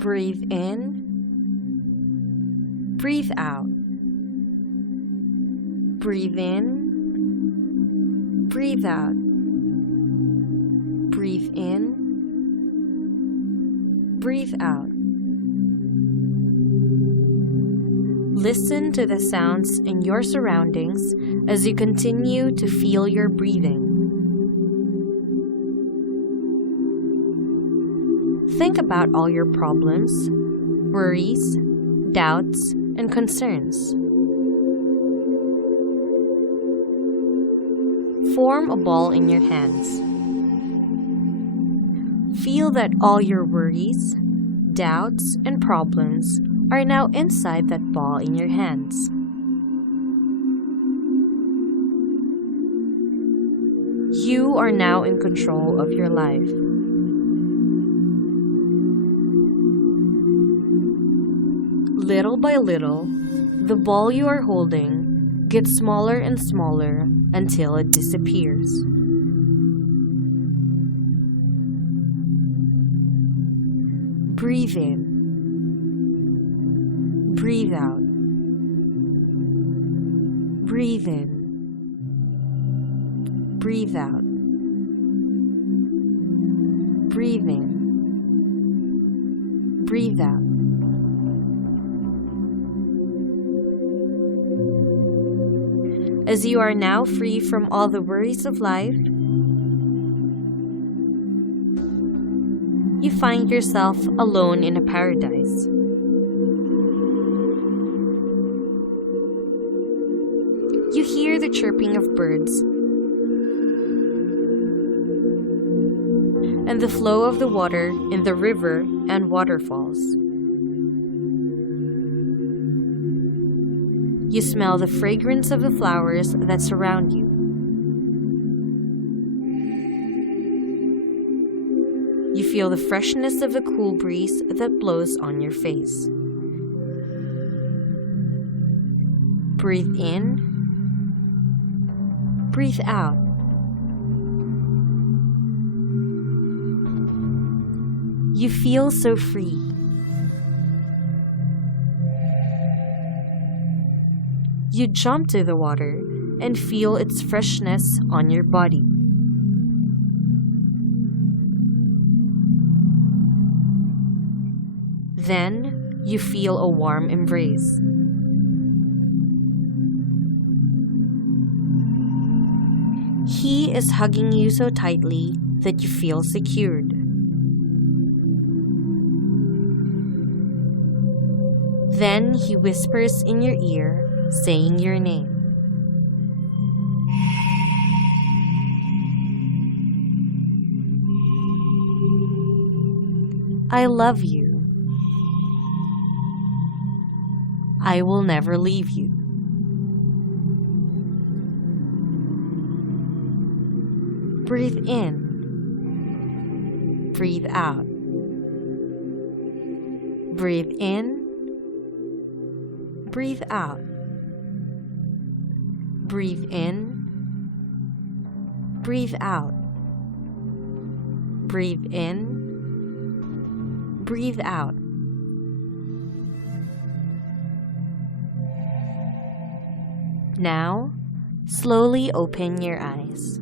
Breathe in. Breathe out. Breathe in. Breathe out. Breathe in. Breathe out. Listen to the sounds in your surroundings as you continue to feel your breathing. Think about all your problems, worries, doubts, and concerns. Form a ball in your hands. Feel that all your worries, doubts, and problems are now inside that ball in your hands. You are now in control of your life. Little by little, the ball you are holding gets smaller and smaller until it disappears. Breathe in. Breathe out. Breathe in. Breathe out. Breathe in. Breathe out. As you are now free from all the worries of life, you find yourself alone in a paradise. You hear the chirping of birds and the flow of the water in the river and waterfalls. You smell the fragrance of the flowers that surround you. You feel the freshness of the cool breeze that blows on your face. Breathe in. Breathe out. You feel so free. You jump to the water and feel its freshness on your body. Then you feel a warm embrace. He is hugging you so tightly that you feel secured. Then he whispers in your ear, saying your name. I love you. I will never leave you. Breathe in. Breathe out. Breathe in. Breathe out. Breathe in. Breathe out. Breathe in. Breathe out. Now, slowly open your eyes.